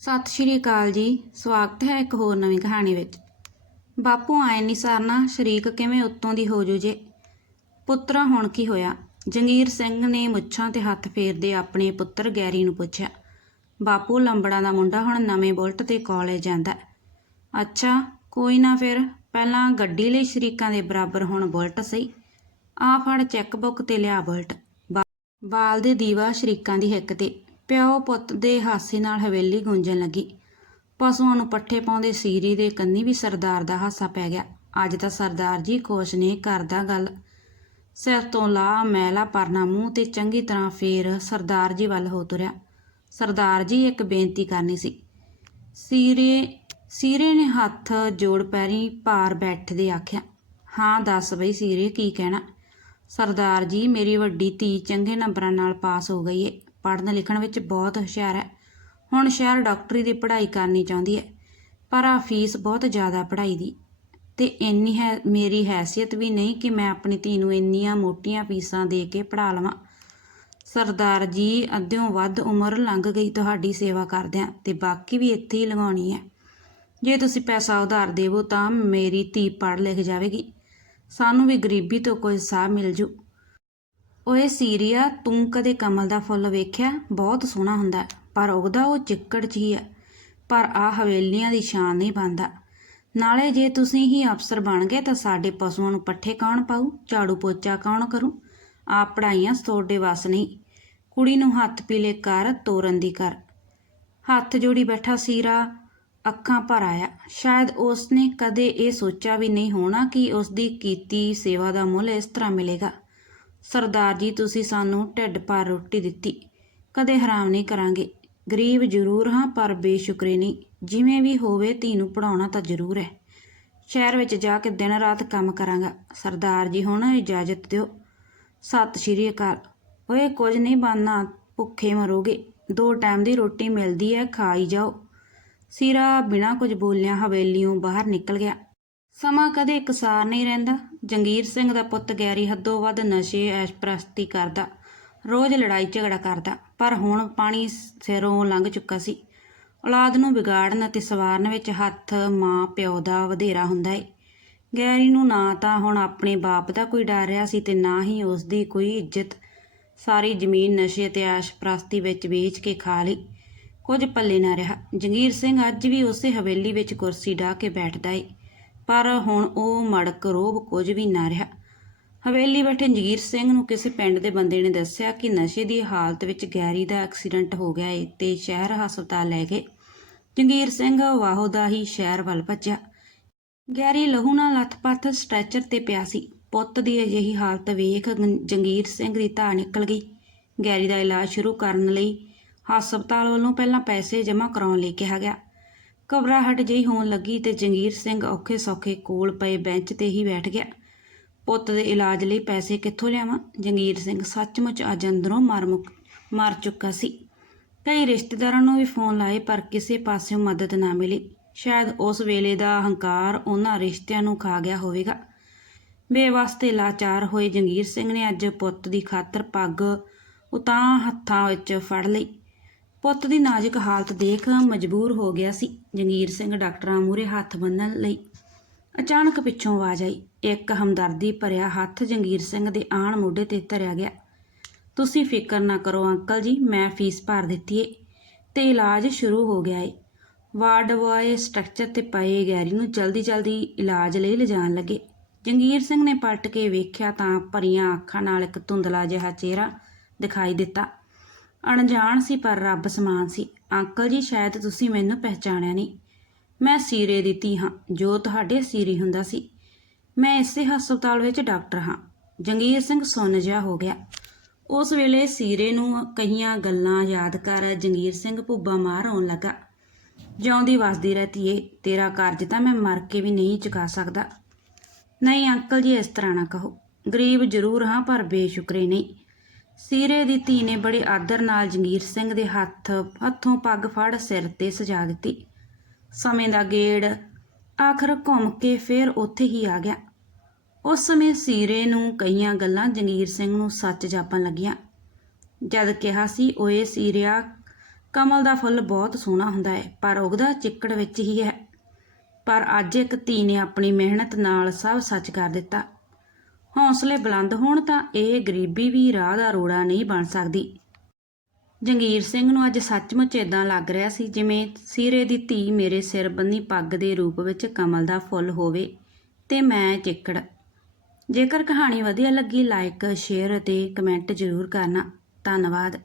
ਸਤਿ ਸ਼੍ਰੀ ਅਕਾਲ ਜੀ। ਸਵਾਗਤ ਹੈ ਇੱਕ ਹੋਰ ਨਵੀਂ ਕਹਾਣੀ ਵਿੱਚ। ਬਾਪੂ ਆਏ ਨਹੀਂ ਸਰਨਾ ਸ਼ਰੀਕ ਕਿਵੇਂ ਉੱਤੋਂ ਦੀ ਹੋ ਜੂ ਜੇ? ਪੁੱਤਰਾ ਹੁਣ ਕੀ ਹੋਇਆ? ਜੰਗੀਰ ਸਿੰਘ ਨੇ ਮੁੱਛਾਂ ਤੇ ਹੱਥ ਫੇਰਦੇ ਆਪਣੇ ਪੁੱਤਰ ਗੈਰੀ ਨੂੰ ਪੁੱਛਿਆ। ਬਾਪੂ ਲੰਬੜਾ ਦਾ ਮੁੰਡਾ ਹੁਣ ਨਵੇਂ ਬੁਲਟ ਤੇ ਕਾਲਜ ਜਾਂਦਾ ਹੈ। ਅੱਛਾ, ਕੋਈ ਨਾ ਫਿਰ। ਪਹਿਲਾਂ ਗੱਡੀ ਲਈ ਸ਼ਰੀਕਾਂ ਦੇ ਬਰਾਬਰ ਹੁਣ ਬੁਲਟ ਸਹੀ। ਆ ਫੜ ਚੈੱਕ ਬੁੱਕ ਤੇ ਲਿਆ ਬੁਲਟ। ਬਾ- ਬਾਲ ਦੇ ਦੀਵਾ ਸ਼ਰੀਕਾਂ ਦੀ ਹਿੱਕ ਤੇ। ਪਿਓ ਪੁੱਤ ਦੇ ਹਾਸੇ ਨਾਲ ਹਵੇਲੀ ਗੂੰਜਣ ਲੱਗੀ। ਪਸ਼ੂਆਂ ਨੂੰ ਪੱਠੇ ਪਾਉਂਦੇ ਸੀਰੀ ਦੇ ਕੰਨੀ ਵੀ ਸਰਦਾਰ ਦਾ ਹਾਸਾ ਪੈ ਗਿਆ। ਅੱਜ ਤਾਂ ਸਰਦਾਰ ਜੀ ਖੁਸ਼ ਨੇ ਕਰਦਾ ਗੱਲ। ਸਿਰ ਤੋਂ ਲਾ ਮੈਲਾ ਪਰਨਾ ਮੂੰਹ ਤੇ ਚੰਗੀ ਤਰ੍ਹਾਂ ਫੇਰ ਸਰਦਾਰ ਜੀ ਵੱਲ ਹੋ ਤੁਰਿਆ। ਸਰਦਾਰ ਜੀ ਇੱਕ ਬੇਨਤੀ ਕਰਨੀ ਸੀ। ਸੀਰੇ ਸੀਰੇ ਨੇ ਹੱਥ ਜੋੜ ਪੈਰੀ ਭਾਰ ਬੈਠਦੇ ਆਖਿਆ, ਹਾਂ, ਦੱਸ ਬਈ ਸੀਰੇ, ਕੀ ਕਹਿਣਾ? ਸਰਦਾਰ ਜੀ, ਮੇਰੀ ਵੱਡੀ ਧੀ ਚੰਗੇ ਨੰਬਰਾਂ ਨਾਲ ਪਾਸ ਹੋ ਗਈ ਏ। ਪੜ੍ਹਨ ਲਿਖਣ ਵਿੱਚ ਬਹੁਤ ਹੁਸ਼ਿਆਰ ਹੈ। ਹੁਣ ਸ਼ਹਿਰ ਡਾਕਟਰੀ ਦੀ ਪੜ੍ਹਾਈ ਕਰਨੀ ਚਾਹੁੰਦੀ ਹੈ, ਪਰ ਆ ਫੀਸ ਬਹੁਤ ਜ਼ਿਆਦਾ ਪੜ੍ਹਾਈ ਦੀ। ਤੇ ਇੰਨੀ ਹੈ, ਮੇਰੀ ਹੈਸੀਅਤ ਵੀ ਨਹੀਂ ਕਿ ਮੈਂ ਆਪਣੀ ਧੀ ਨੂੰ ਇੰਨੀਆਂ ਮੋਟੀਆਂ ਫੀਸਾਂ ਦੇ ਕੇ ਪੜ੍ਹਾ ਲਵਾਂ। ਸਰਦਾਰ ਜੀ, ਅੱਧਿਓਂ ਵੱਧ ਉਮਰ ਲੰਘ ਗਈ ਤੁਹਾਡੀ ਸੇਵਾ ਕਰਦਿਆਂ ਤੇ ਬਾਕੀ ਵੀ ਇੱਥੇ ਹੀ ਲਗਾਉਣੀ ਹੈ। ਜੇ ਤੁਸੀਂ ਪੈਸਾ ਉਧਾਰ ਦੇਵੋ ਤਾਂ ਮੇਰੀ ਧੀ ਪੜ੍ਹ ਲਿਖ ਜਾਵੇਗੀ। ਸਾਨੂੰ ਵੀ ਗਰੀਬੀ ਤੋਂ ਕੋਈ ਸਾਹ ਮਿਲ ਜੂ। ਓਏ ਸੀਰੀਆ ਤੂੰ ਕਦੇ ਕਮਲ ਦਾ ਫੁੱਲ ਵੇਖਿਆ? ਬਹੁਤ ਸੋਹਣਾ ਹੁੰਦਾ ਪਰ ਉਗਦਾ ਉਹ ਚਿੱਕੜ 'ਚ ਹੀ। ਹੈ ਪਰ ਆ ਹਵੇਲੀਆਂ ਦੀ ਸ਼ਾਨ ਨਹੀਂ ਬਣਦਾ। ਨਾਲੇ ਜੇ ਤੁਸੀਂ ਹੀ ਅਫਸਰ ਬਣ ਗਏ ਤਾਂ ਸਾਡੇ ਪਸ਼ੂਆਂ ਨੂੰ ਪੱਠੇ ਕੌਣ ਪਾਊ? ਝਾੜੂ ਪੋਚਾ ਕੌਣ ਕਰੂ? ਆ ਪੜਾਈਆਂ ਤੁਹਾਡੇ ਵੱਸ ਨਹੀਂ। ਕੁੜੀ ਨੂੰ ਹੱਥ ਪੀਲੇ ਕਰ, ਤੋਰਨ ਦੀ ਕਰ। ਹੱਥ ਜੋੜੀ ਬੈਠਾ ਸੀਰਾ ਅੱਖਾਂ ਭਰ ਆਇਆ। ਸ਼ਾਇਦ ਉਸ ਨੇ ਕਦੇ ਇਹ ਸੋਚਿਆ ਵੀ ਨਹੀਂ ਹੋਣਾ ਕਿ ਉਸ ਦੀ ਕੀਤੀ ਸੇਵਾ ਦਾ ਮੁੱਲ ਇਸ ਤਰ੍ਹਾਂ ਮਿਲੇਗਾ। ਸਰਦਾਰ ਜੀ, ਤੁਸੀਂ ਸਾਨੂੰ ਢਿੱਡ ਭਰ ਰੋਟੀ ਦਿੱਤੀ। ਕਦੇ ਹਰਾਮ ਨਹੀਂ ਕਰਾਂਗੇ। ਗਰੀਬ ਜ਼ਰੂਰ ਹਾਂ, ਪਰ ਬੇਸ਼ੁਕਰੇ ਨਹੀਂ। ਜਿਵੇਂ ਵੀ ਹੋਵੇ, ਧੀ ਨੂੰ ਪੜਾਉਣਾ ਤਾਂ ਜ਼ਰੂਰ ਹੈ। ਸ਼ਹਿਰ ਵਿੱਚ ਜਾ ਕੇ ਦਿਨ ਰਾਤ ਕੰਮ ਕਰਾਂਗਾ। ਸਰਦਾਰ ਜੀ, ਹੁਣ ਇਜਾਜ਼ਤ ਦਿਓ। ਸਤਿ ਸ਼੍ਰੀ ਅਕਾਲ। ਓਏ, ਕੁਝ ਨਹੀਂ ਬਣਨਾ। ਭੁੱਖੇ ਮਰੋਗੇ। ਦੋ ਟਾਈਮ ਦੀ ਰੋਟੀ ਮਿਲਦੀ ਹੈ, ਖਾਈ ਜਾਓ। ਸਿਰਾ ਬਿਨਾਂ ਕੁਝ ਬੋਲਿਆ ਹਵੇਲੀਓਂ ਬਾਹਰ ਨਿਕਲ ਗਿਆ। ਸਮਾਂ ਕਦੇ ਇਕਸਾਰ ਨਹੀਂ ਰਹਿੰਦਾ। ਜੰਗੀਰ ਸਿੰਘ ਦਾ ਪੁੱਤ ਗੈਰੀ ਹੱਦੋਂ ਵੱਧ ਨਸ਼ੇ ਐਸ਼ਪ੍ਰਸਤੀ ਕਰਦਾ, ਰੋਜ਼ ਲੜਾਈ ਝਗੜਾ ਕਰਦਾ, ਪਰ ਹੁਣ ਪਾਣੀ ਸਿਰੋਂ ਲੰਘ ਚੁੱਕਾ ਸੀ। ਔਲਾਦ ਨੂੰ ਵਿਗਾੜਨ ਅਤੇ ਸਵਾਰਨ ਵਿੱਚ ਹੱਥ ਮਾਂ ਪਿਓ ਦਾ ਵਧੇਰਾ ਹੁੰਦਾ ਏ। ਗੈਰੀ ਨੂੰ ਨਾ ਤਾਂ ਹੁਣ ਆਪਣੇ ਬਾਪ ਦਾ ਕੋਈ ਡਰ ਰਿਹਾ ਸੀ ਤੇ ਨਾ ਹੀ ਉਸ ਦੀ ਕੋਈ ਇੱਜ਼ਤ। ਸਾਰੀ ਜ਼ਮੀਨ ਨਸ਼ੇ ਤੇ ਐਸ਼ਪ੍ਰਸਤੀ ਵਿੱਚ ਵੇਚ ਕੇ ਖਾ ਲਈ। ਕੁਝ ਪੱਲੇ ਨਾ ਰਿਹਾ। ਜੰਗੀਰ ਸਿੰਘ ਅੱਜ ਵੀ ਉਸੇ ਹਵੇਲੀ ਵਿੱਚ ਕੁਰਸੀ ਢਾ ਕੇ ਬੈਠਦਾ ਏ। ਪਰ ਹੁਣ ਉਹ ਮੜਕ ਰੋਬ ਕੁਝ ਵੀ ਨਾ ਰਿਹਾ। ਹਵੇਲੀ ਬੈਠੇ ਜੰਗੀਰ ਸਿੰਘ ਨੂੰ ਕਿਸੇ ਪਿੰਡ ਦੇ ਬੰਦੇ ਨੇ ਦੱਸਿਆ ਕਿ ਨਸ਼ੇ ਦੀ ਹਾਲਤ ਵਿੱਚ ਗੈਰੀ ਦਾ ਐਕਸੀਡੈਂਟ ਹੋ ਗਿਆ ਏ ਤੇ ਸ਼ਹਿਰ ਹਸਪਤਾਲ ਲੈ ਗਏ। ਜੰਗੀਰ ਸਿੰਘ ਵਾਹੋ ਦਾ ਹੀ ਸ਼ਹਿਰ ਵੱਲ ਭੱਜਿਆ। ਗੈਰੀ ਲਹੂ ਨਾਲ ਲੱਥ-ਪੱਥ ਸਟ੍ਰੈਚਰ ਤੇ ਪਿਆ ਸੀ। ਪੁੱਤ ਦੀ ਅਜਿਹੀ ਹਾਲਤ ਵੇਖ ਜੰਗੀਰ ਸਿੰਘ ਦੀ ਧਾਹ ਨਿਕਲ ਗਈ। ਗੈਰੀ ਦਾ ਇਲਾਜ ਸ਼ੁਰੂ ਕਰਨ ਲਈ ਹਸਪਤਾਲ ਵੱਲੋਂ ਪਹਿਲਾਂ ਪੈਸੇ ਜਮ੍ਹਾਂ ਕਰਾਉਣ ਲਈ ਕਿਹਾ ਗਿਆ। ਘਬਰਾਹਟ ਜਿਹੀ ਹੋਣ ਲੱਗੀ ਤੇ ਜੰਗੀਰ ਸਿੰਘ ਔਖੇ ਸੌਖੇ ਕੋਲ ਪਏ ਬੈਂਚ ਤੇ ਹੀ ਬੈਠ ਗਿਆ। ਪੁੱਤ ਦੇ ਇਲਾਜ ਲਈ ਪੈਸੇ ਕਿੱਥੋਂ ਲਿਆਵਾਂ? ਜੰਗੀਰ ਸਿੰਘ ਸੱਚਮੁੱਚ ਅੱਜ ਅੰਦਰੋਂ ਮਰ ਮੁੱਕ, ਮਰ ਚੁੱਕਾ ਸੀ। ਕਈ ਰਿਸ਼ਤੇਦਾਰਾਂ ਨੂੰ ਵੀ ਫੋਨ ਲਾਏ, ਪਰ ਕਿਸੇ ਪਾਸਿਓਂ ਮਦਦ ਨਾ ਮਿਲੀ। ਸ਼ਾਇਦ ਉਸ ਵੇਲੇ ਦਾ ਹੰਕਾਰ ਉਹਨਾਂ ਰਿਸ਼ਤਿਆਂ ਨੂੰ ਖਾ ਗਿਆ ਹੋਵੇਗਾ। ਬੇਵਸਤੇ ਲਾਚਾਰ ਹੋਏ ਜੰਗੀਰ ਸਿੰਘ ਨੇ ਅੱਜ ਪੁੱਤ ਦੀ ਖਾਤਰ ਪੱਗ ਉਤਾਂ ਹੱਥਾਂ ਵਿੱਚ ਫੜ ਲਈ। ਪੁੱਤ ਦੀ ਨਾਜ਼ੁਕ ਹਾਲਤ ਦੇਖ ਮਜਬੂਰ ਹੋ ਗਿਆ ਸੀ ਜੰਗੀਰ ਸਿੰਘ ਡਾਕਟਰਾਂ ਮੂਹਰੇ ਹੱਥ ਬੰਨ੍ਹਣ ਲਈ। ਅਚਾਨਕ ਪਿੱਛੋਂ ਆਵਾਜ਼ ਆਈ। ਇੱਕ ਹਮਦਰਦੀ ਭਰਿਆ ਹੱਥ ਜੰਗੀਰ ਸਿੰਘ ਦੇ ਆਣ ਮੋਢੇ ਤੇ ਧਰਿਆ ਗਿਆ। ਤੁਸੀਂ ਫਿਕਰ ਨਾ ਕਰੋ ਅੰਕਲ ਜੀ, ਮੈਂ ਫੀਸ ਭਰ ਦਿੱਤੀ ਏ ਤੇ ਇਲਾਜ ਸ਼ੁਰੂ ਹੋ ਗਿਆ ਏ। ਵਾਰਡ ਬॉय ਸਟਰਕਚਰ ਤੇ ਪਏ ਗੈਰੀ ਨੂੰ ਜਲਦੀ ਜਲਦੀ ਇਲਾਜ ਲਈ ਲਿਜਾਣ ਲੱਗੇ। ਜੰਗੀਰ ਸਿੰਘ ਨੇ ਪਲਟ ਕੇ ਵੇਖਿਆ ਤਾਂ ਭਰੀਆਂ ਅੱਖਾਂ ਨਾਲ ਇੱਕ ਧੁੰਦਲਾ ਜਿਹਾ ਚਿਹਰਾ ਦਿਖਾਈ ਦਿੱਤਾ। ਅਣਜਾਣ ਸੀ ਪਰ ਰੱਬ ਸਮਾਨ ਸੀ। ਅੰਕਲ ਜੀ, ਸ਼ਾਇਦ ਤੁਸੀਂ ਮੈਨੂੰ ਪਹਿਚਾਣਿਆ ਨਹੀਂ। ਮੈਂ ਸੀਰੇ ਦੀ ਧੀ ਹਾਂ, ਜੋ ਤੁਹਾਡੇ ਸੀਰੀ ਹੁੰਦਾ ਸੀ। ਮੈਂ ਇਸੇ ਹਸਪਤਾਲ ਵਿੱਚ ਡਾਕਟਰ ਹਾਂ। ਜੰਗੀਰ ਸਿੰਘ ਸੁੰਨ ਜਿਹਾ ਹੋ ਗਿਆ। ਉਸ ਵੇਲੇ ਸੀਰੇ ਨੂੰ ਕਈਆਂ ਗੱਲਾਂ ਯਾਦ ਕਰ ਜੰਗੀਰ ਸਿੰਘ ਭੁੱਬਾ ਮਾਰ ਆਉਣ ਲੱਗਾ। ਜਿਉਂਦੀ ਵਸਦੀ ਰਹਤੀ ਏ, ਤੇਰਾ ਕਰਜ਼ ਤਾਂ ਮੈਂ ਮਰ ਕੇ ਵੀ ਨਹੀਂ ਚੁਕਾ ਸਕਦਾ। ਨਹੀਂ ਅੰਕਲ ਜੀ, ਇਸ ਤਰ੍ਹਾਂ ਨਾ ਕਹੋ। ਗਰੀਬ ਜ਼ਰੂਰ ਹਾਂ, ਪਰ ਬੇਸ਼ੁਕਰੇ ਨਹੀਂ। ਸੀਰੇ ਦੀ ਧੀ ਨੇ ਬੜੇ ਆਦਰ ਨਾਲ ਜੰਗੀਰ ਸਿੰਘ ਦੇ ਹੱਥ, ਹੱਥੋਂ ਪੱਗ ਫੜ ਸਿਰ ਤੇ ਸਜਾ ਦਿੱਤੀ। ਸਮੇਂ ਦਾ ਗੇੜ, ਆਖਰ ਘੁੰਮ ਕੇ ਫੇਰ ਉੱਥੇ ਹੀ ਆ ਗਿਆ। ਉਸ ਸਮੇਂ ਸੀਰੇ ਨੂੰ ਕਈਆਂ ਗੱਲਾਂ ਜੰਗੀਰ ਸਿੰਘ ਨੂੰ ਸੱਚ ਜਾਪਣ ਲੱਗੀਆਂ। ਜਦ ਕਿਹਾ ਸੀ, ਓਏ ਸੀਰਿਆ, ਕਮਲ ਦਾ ਫੁੱਲ ਬਹੁਤ ਸੋਹਣਾ ਹੁੰਦਾ ਹੈ ਪਰ ਉਗਦਾ ਚਿੱਕੜ ਵਿੱਚ ਹੀ ਹੈ। ਪਰ ਅੱਜ ਇੱਕ ਧੀ ਨੇ ਆਪਣੀ ਮਿਹਨਤ ਨਾਲ ਸਭ ਸੱਚ ਕਰ ਦਿੱਤਾ। ਹੌਸਲੇ ਬੁਲੰਦ ਹੋਣ ਤਾਂ ਇਹ ਗਰੀਬੀ ਵੀ ਰਾਹ ਦਾ ਰੋੜਾ ਨਹੀਂ ਬਣ ਸਕਦੀ। ਜੰਗੀਰ ਸਿੰਘ ਨੂੰ ਅੱਜ ਸੱਚਮੁੱਚ ਇਦਾਂ ਲੱਗ ਰਿਹਾ ਸੀ ਜਿਵੇਂ ਸਿਰੇ ਦੀ ਧੀ ਮੇਰੇ ਸਿਰ ਬੰਨੀ ਪੱਗ ਦੇ ਰੂਪ ਵਿੱਚ ਕਮਲ ਦਾ ਫੁੱਲ ਹੋਵੇ ਤੇ ਮੈਂ ਚਿੱਕੜ। ਜੇਕਰ ਕਹਾਣੀ ਵਧੀਆ ਲੱਗੀ ਲਾਈਕ ਸ਼ੇਅਰ ਅਤੇ ਕਮੈਂਟ ਜ਼ਰੂਰ ਕਰਨਾ। ਧੰਨਵਾਦ।